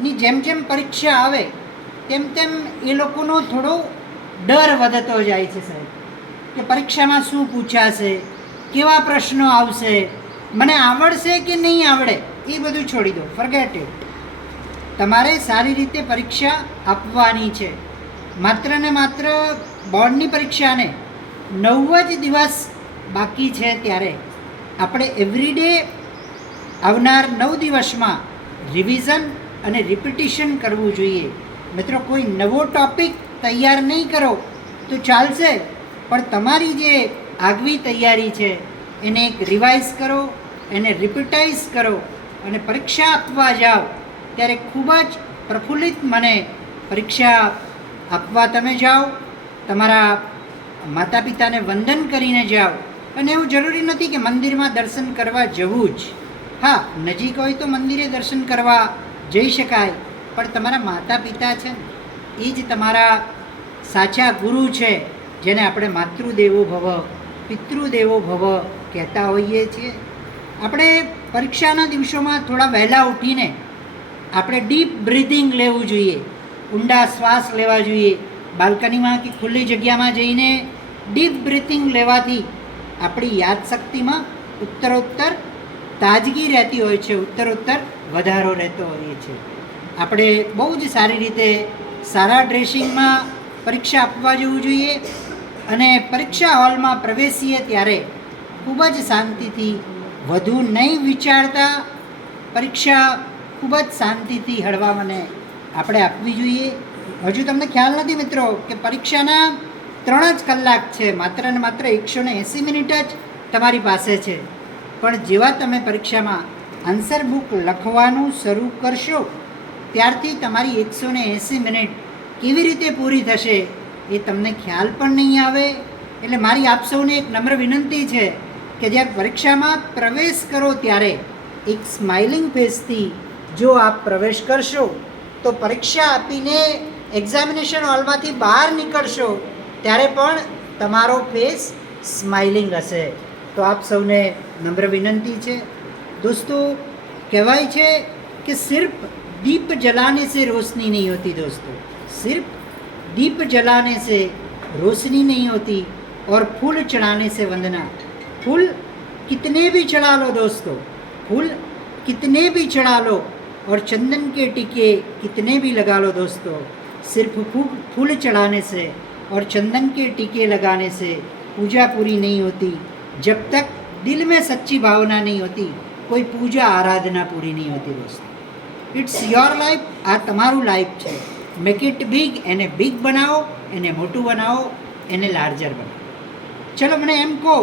ની જેમ જેમ પરીક્ષા આવે તેમ તેમ એ લોકોનો થોડો ડર વધતો જાય છે સાહેબ, કે પરીક્ષામાં શું પૂછાશે, કેવા પ્રશ્નો આવશે, મને આવડશે કે નહીં આવડે, એ બધું છોડી દો, ફરગેટ ઇટ. તમારે સારી રીતે પરીક્ષા આપવાની છે. માત્ર ને માત્ર બોર્ડની પરીક્ષાને 9 જ દિવસ બાકી છે, ત્યારે આપણે એવરીડે આવનાર 9 દિવસમાં રિવિઝન અને રિપીટિશન કરવું જોઈએ. મિત્રો, કોઈ નવો ટૉપિક તૈયાર નહીં કરો તો ચાલશે, પણ તમારી જે આગવી તૈયારી છે એને એક રિવાઇઝ કરો, એને રિપીટાઇઝ કરો અને પરીક્ષા આપવા જાઓ ત્યારે ખૂબ જ પ્રફુલ્લિત મને પરીક્ષા આપવા તમે જાઓ. તમારા માતા પિતાને વંદન કરીને જાઓ. અને એવું જરૂરી નથી કે મંદિરમાં દર્શન કરવા જવું જ. હા, નજીક હોય તો મંદિરે દર્શન કરવા જઈ શકાય, પણ તમારા માતા પિતા છે ને, એ જ તમારા સાચા ગુરુ છે, જેને આપણે માતૃદેવો ભવ પિતૃદેવો ભવ કહેતા હોઈએ છીએ. આપણે પરીક્ષાના દિવસોમાં થોડા વહેલા ઉઠીને આપણે ડીપ બ્રીથિંગ લેવું જોઈએ, ઊંડા શ્વાસ લેવા જોઈએ. બાલ્કનીમાં કે ખુલ્લી જગ્યામાં જઈને ડીપ બ્રીથિંગ લેવાથી આપણી યાદશક્તિમાં ઉત્તરોત્તર તાજગી રહેતી હોય છે, ઉત્તરોત્તર વધારો રહેતો હોય છે. આપણે બહુ જ સારી રીતે સારા ડ્રેસિંગમાં પરીક્ષા આપવા જવું જોઈએ અને પરીક્ષા હોલમાં પ્રવેશીએ ત્યારે ખૂબ જ શાંતિથી, વધુ નહીં વિચારતા પરીક્ષા ખૂબ જ શાંતિથી હળવા મને આપણે આપવી જોઈએ. હજુ તમને ખ્યાલ નથી મિત્રો કે પરીક્ષાના 3 જ કલાક છે, માત્ર ને માત્ર 180 મિનિટ જ તમારી પાસે છે. પણ જેવા તમે પરીક્ષામાં આન્સર બુક લખવાનું શરૂ કરશો ત્યારથી તમારી 180 મિનિટ કેવી રીતે પૂરી થશે એ તમને ખ્યાલ પણ નહીં આવે. એટલે મારી આપ સૌને એક નમ્ર વિનંતી છે કે જ્યારે પરીક્ષામાં પ્રવેશ કરો ત્યારે એક સ્માઇલિંગ ફેસથી જો આપ પ્રવેશ કરશો તો પરીક્ષા આપીને એક્ઝામિનેશન હોલમાંથી બહાર નીકળશો ત્યારે પણ તમારો ફેસ સ્માઇલિંગ હશે. તો આપ સૌને નમ્ર વિનંતી છે. दोस्तों, કહેવાય છે कि सिर्फ दीप जलाने से रोशनी नहीं होती दोस्तों, सिर्फ दीप जलाने से रोशनी नहीं होती और फूल चढ़ाने से वंदना. फूल कितने भी चढ़ा लो दोस्तों, फूल कितने भी चढ़ा लो और चंदन के टीके कितने भी लगा लो दोस्तों, सिर्फ फूल चढ़ाने से और चंदन के टीके लगाने से पूजा पूरी नहीं होती. जब तक दिल में सच्ची भावना नहीं होती कोई पूजा आराधना पूरी नहीं होती दोस्तों. ઇટ્સ યોર લાઈફ, આ તમારું લાઈફ છે. મેક ઇટ બિગ, એને બિગ બનાવો, એને મોટું બનાવો, એને લાર્જર બનાવો. ચલો મને એમ કહો